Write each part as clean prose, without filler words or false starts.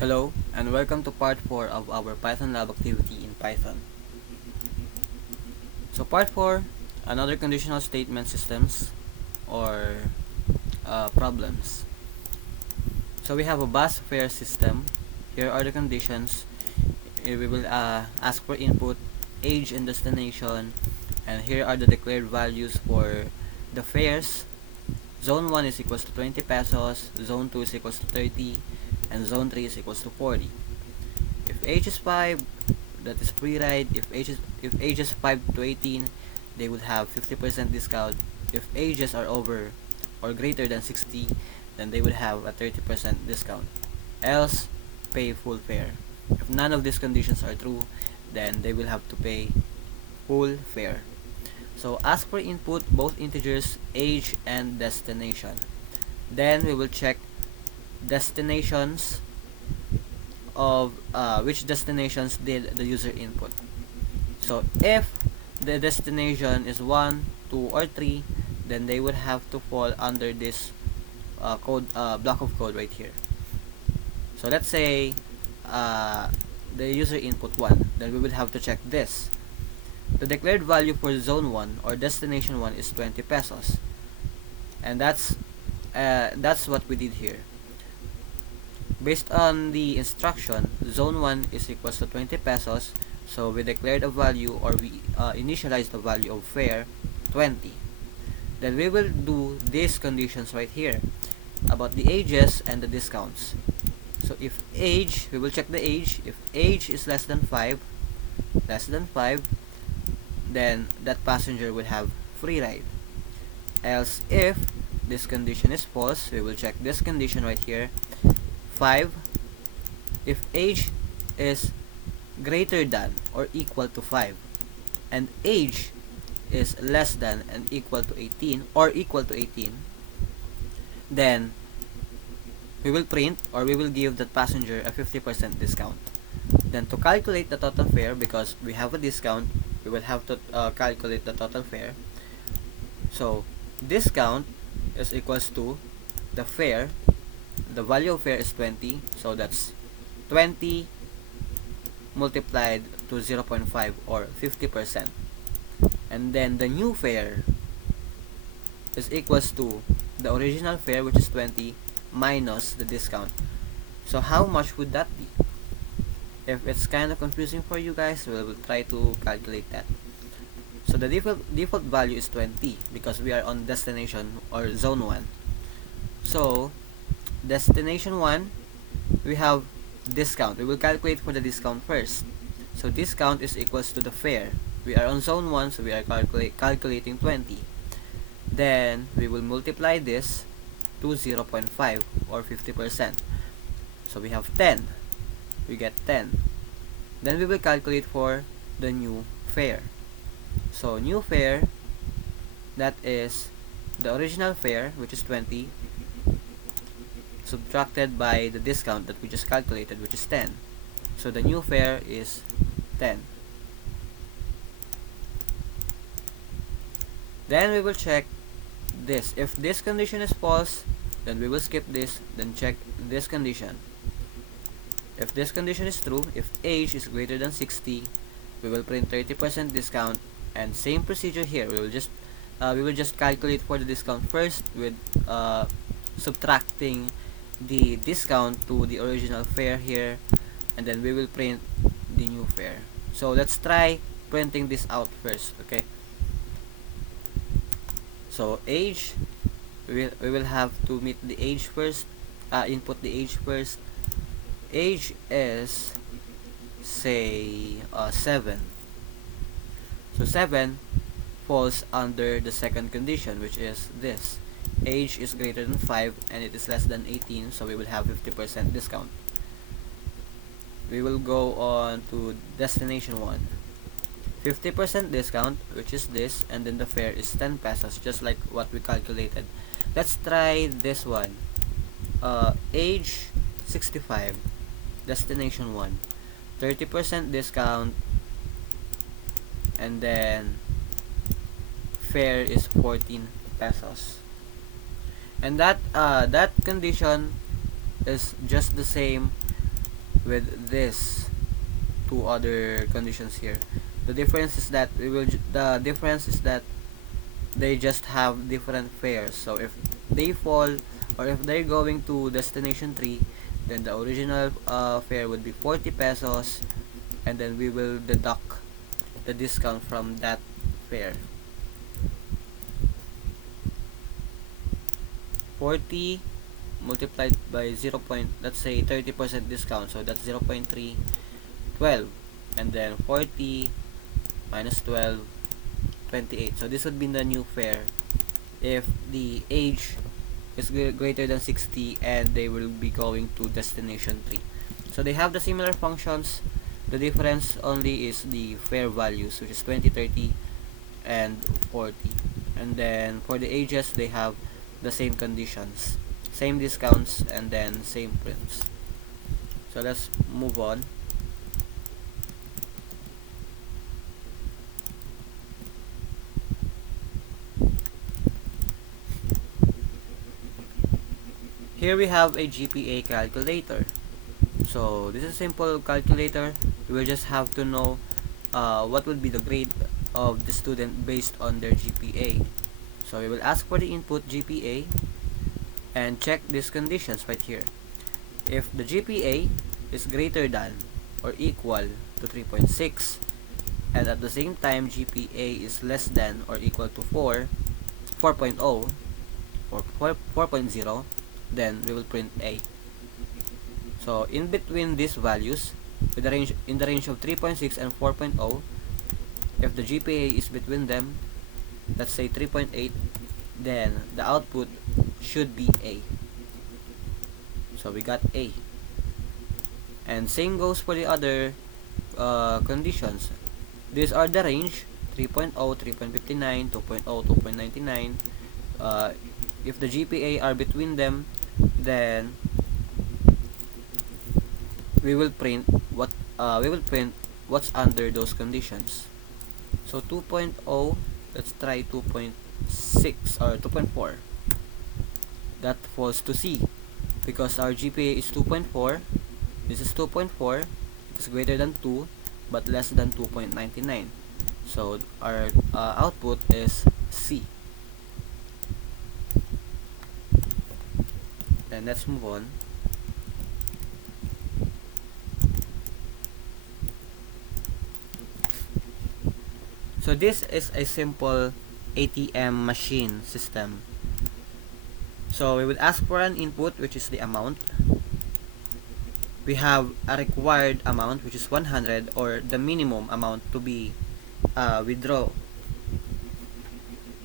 Hello and welcome to part 4 of our Python lab activity in Python. So part 4, another conditional statement systems or problems. So we have a bus fare system. Here are the conditions. We will ask for input, age and destination, and here are the declared values for the fares. Zone 1 is equals to 20 pesos, Zone 2 is equals to 30, and Zone 3 is equals to 40. If age is 5, that is free ride. If ages 5 to 18, they would have 50% discount. If ages are over or greater than 60, then they would have a 30% discount. Else, pay full fare. If none of these conditions are true, then they will have to pay full fare. So ask for input, both integers, age and destination. Then we will check destinations of which destinations did the user input. So if the destination is 1, 2, or 3, then they would have to fall under this block of code right here. So let's say the user input 1, then we would have to check this. The declared value for zone 1 or destination 1 is 20 pesos, and that's what we did here. Based on the instruction, zone 1 is equals to 20 pesos, so we declared a value, or we initialized the value of fare 20. Then we will do these conditions right here about the ages and the discounts. So if age, we will check the age. If age is less than 5, then that passenger will have free ride. Else, if this condition is false, we will check this condition right here. 5, if age is greater than or equal to 5 and age is less than and equal to 18 or equal to 18, then we will print, or we will give that passenger a 50% discount. Then to calculate the total fare, because we have a discount, we will have to calculate the total fare. So discount is equals to the fare. The value of fare is 20, so that's 20 multiplied to 0.5 or 50%. And then the new fare is equals to the original fare, which is 20, minus the discount. So how much would that be? If it's kind of confusing for you guys, we'll try to calculate that. So the default value is 20 because we are on destination or zone 1. So destination 1, we have discount. We will calculate for the discount first. So discount is equals to the fare. We are on zone 1, so we are calculating 20. Then we will multiply this to 0.5 or 50%. So we have 10. We get 10. Then we will calculate for the new fare. So new fare, that is the original fare, which is 20, subtracted by the discount that we just calculated, which is 10. So the new fare is 10. Then we will check this. If this condition is false, then we will skip this, then check this condition. If this condition is true, if age is greater than 60, we will print 30% discount, and same procedure here. We will just calculate for the discount first with subtracting the discount to the original fare here, and then we will print the new fare. So let's try printing this out first. Okay, so age, we will have to meet the age first, input the age first. Age is, say, 7. So 7 falls under the second condition, which is this. Age is greater than 5 and it is less than 18, so we will have 50% discount. We will go on to destination 1. 50% discount, which is this, and then the fare is 10 pesos, just like what we calculated. Let's try this one. Age 65, destination 1, 30% discount, and then fare is 14 pesos. And that condition is just the same with this two other conditions here. The difference is that they just have different fares. So if they fall, or if they're going to destination 3, then the original fare would be 40 pesos, and then we will deduct the discount from that fare. 40 multiplied by 0. Let's say 30% discount, so that's 0.3, 12, and then 40 minus 12, 28. So this would be the new fare if the age is greater than 60 and they will be going to destination 3. So they have the similar functions. The difference only is the fare values, which is 20, 30, and 40. And then for the ages, they have the same conditions, same discounts, and then same prints. So let's move on. Here we have a GPA calculator. So this is a simple calculator. We will just have to know what would be the grade of the student based on their GPA. So we will ask for the input GPA and check these conditions right here. If the GPA is greater than or equal to 3.6, and at the same time GPA is less than or equal to 4.0 or 4.0, then we will print A. So in between these values, with the range in the range of 3.6 and 4.0, if the GPA is between them, let's say 3.8, then the output should be A. So we got A. And same goes for the other conditions. These are the range: 3.0, 3.59, 2.0, 2.99. If the GPA are between them, then we will print what's under those conditions. So 2.0, let's try 2.6 or 2.4. That falls to C because our GPA is 2.4. This is 2.4. It's greater than 2 but less than 2.99. So our output is C. Then let's move on. So this is a simple ATM machine system. So we would ask for an input, which is the amount. We have a required amount, which is 100, or the minimum amount to be withdraw,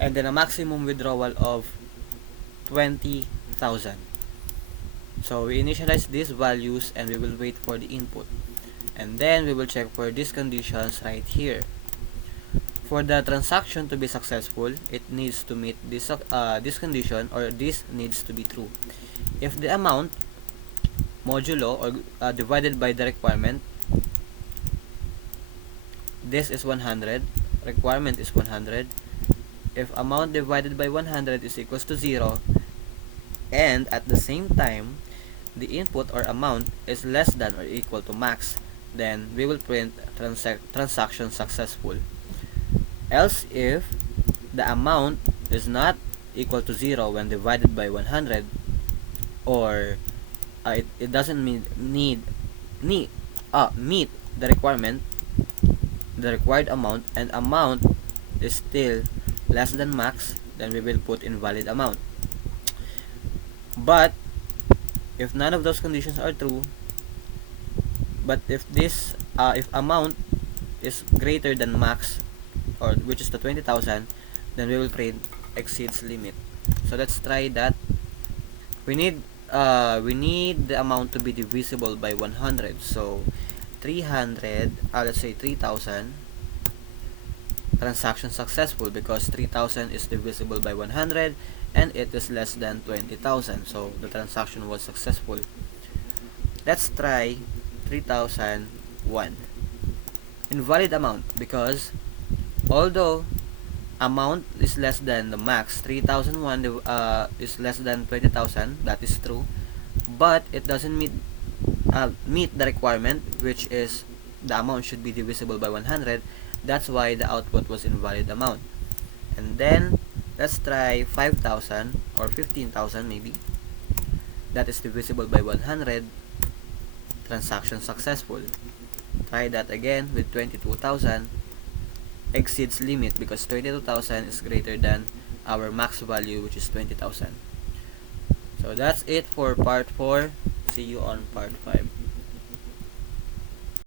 and then a maximum withdrawal of 20,000. So we initialize these values and we will wait for the input, and then we will check for these conditions right here. For the transaction to be successful, it needs to meet this condition, or this needs to be true. If the amount modulo or divided by the requirement, this is 100, requirement is 100. If amount divided by 100 is equals to 0, and at the same time the input or amount is less than or equal to max, then we will print transaction successful. Else, if the amount is not equal to 0 when divided by 100, or it doesn't meet the requirement, the required amount, and amount is still less than max, then we will put invalid amount. But if none of those conditions are true, but if amount is greater than max, or which is the 20,000, then we will print exceeds limit. So let's try that. We need the amount to be divisible by 100. So 300, let's say 3,000. Transaction successful because 3,000 is divisible by 100 and it is less than 20,000. So the transaction was successful. Let's try 3,001. Invalid amount because although amount is less than the max, 3,001 is less than 20,000, that is true, but it doesn't meet meet the requirement, which is the amount should be divisible by 100. That's why the output was invalid amount. And then let's try 5,000 or 15,000 maybe. That is divisible by 100. Transaction successful. Try that again with 22,000. Exceeds limit because 22,000 is greater than our max value, which is 20,000. So that's it for part 4. See you on part 5.